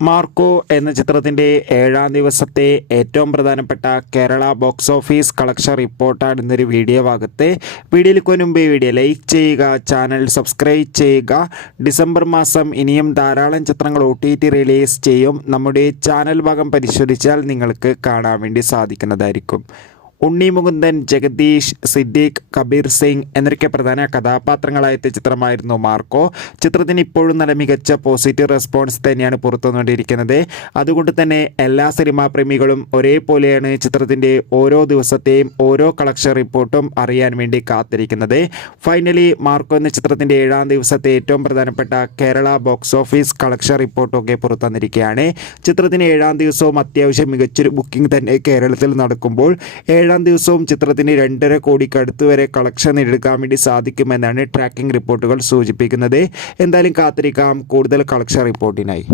Marco എന്ന ചിത്രത്തിൻ്റെ 7ാം ദിവസത്തെ ഏറ്റവും പ്രധാനപ്പെട്ട കേരള ബോക്സ് ഓഫീസ് കളക്ഷൻ റിപ്പോർട്ടാണ് ഇന്നൊരു വീഡിയോ ഭാഗത്ത്. വീഡിയോയിലേക്ക് മുൻപ് വീഡിയോ ലൈക്ക് ചെയ്യുക, ചാനൽ സബ്സ്ക്രൈബ് ചെയ്യുക. ഡിസംബർ മാസം ഇനിയും ധാരാളം ചിത്രങ്ങൾ OTT റിലീസ് ചെയ്യും. നമ്മുടെ ചാനൽ ഭാഗം പരിശോധിച്ചാൽ നിങ്ങൾക്ക് കാണാൻ വേണ്ടി സാധിക്കുന്നതായിരിക്കും. ഉണ്ണി മുകുന്ദൻ, ജഗദീഷ്, സിദ്ദീഖ്, കബീർ സിംഗ് എന്നൊക്കെ പ്രധാന കഥാപാത്രങ്ങളായെത്തിയ ചിത്രമായിരുന്നു മാർക്കോ. ചിത്രത്തിന് ഇപ്പോഴും നല്ല മികച്ച പോസിറ്റീവ് റെസ്പോൺസ് തന്നെയാണ് പുറത്തുവന്നുകൊണ്ടിരിക്കുന്നത്. അതുകൊണ്ട് തന്നെ എല്ലാ സിനിമാ പ്രേമികളും ഒരേപോലെയാണ് ചിത്രത്തിൻ്റെ ഓരോ ദിവസത്തെയും ഓരോ കളക്ഷൻ റിപ്പോർട്ടും അറിയാൻ വേണ്ടി കാത്തിരിക്കുന്നത്. ഫൈനലി മാർക്കോ എന്ന ചിത്രത്തിൻ്റെ 7ാം ദിവസത്തെ ഏറ്റവും പ്രധാനപ്പെട്ട കേരള ബോക്സ് ഓഫീസ് കളക്ഷൻ റിപ്പോർട്ടൊക്കെ പുറത്തുവന്നിരിക്കുകയാണ്. ചിത്രത്തിന് 7ാം ദിവസവും അത്യാവശ്യം മികച്ചൊരു ബുക്കിംഗ് തന്നെ കേരളത്തിൽ നടക്കുമ്പോൾ 7ാം ദിവസവും ചിത്രത്തിന് 2.5 കോടിക്ക് അടുത്ത് വരെ കളക്ഷൻ നേടിയെടുക്കാൻ വേണ്ടി സാധിക്കുമെന്നാണ് ട്രാക്കിംഗ് റിപ്പോർട്ടുകൾ സൂചിപ്പിക്കുന്നത്. എന്തായാലും കാത്തിരിക്കാം കൂടുതൽ കളക്ഷൻ റിപ്പോർട്ടിനായി.